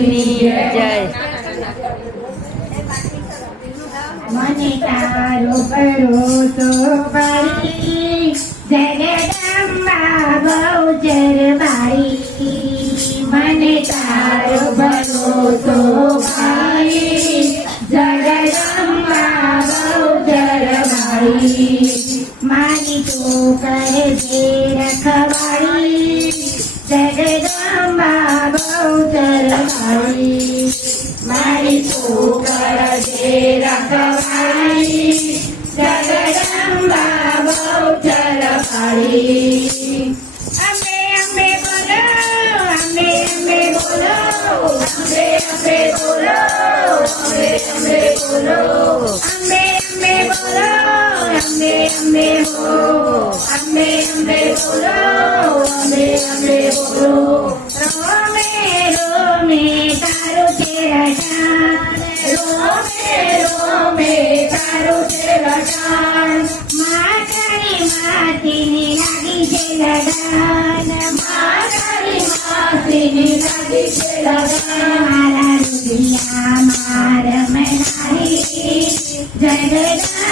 ની જય મને તારો કરો તો ભાઈ જગદંબા બહુ જરબાઈ મને તારો કરો તો ભાઈ જગદંબા બહુ જરબાઈ મારી તો કરે રખવાળી જગદંબા સુંદર મારી મારી છોકર જે રખવાળી જગદંબા બહુચર પાડી અમે અમે બોલો અમે અમે બોલો અમે અમે બોલો અમે અમે બોલો અમે Ambe, ambe, bolo. Ambe, ambe, bolo. Ambe, ambe, bolo. Rome, Rome, taro terata. Rome, Rome, taro terata. Matani, matini, lagi jeladan. Matani, matini, lagi jeladan. Mara, rudia, mara, menari. Jagada.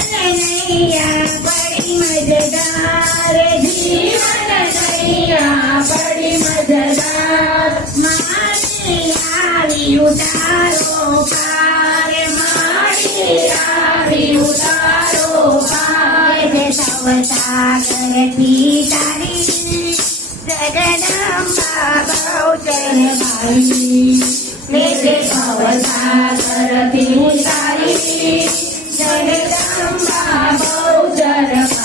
बड़ी मजेदार मारी आरी उतारो पार मारी उतारो पीतारी जगदम्बा बहुजन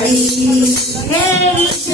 Alice, hey.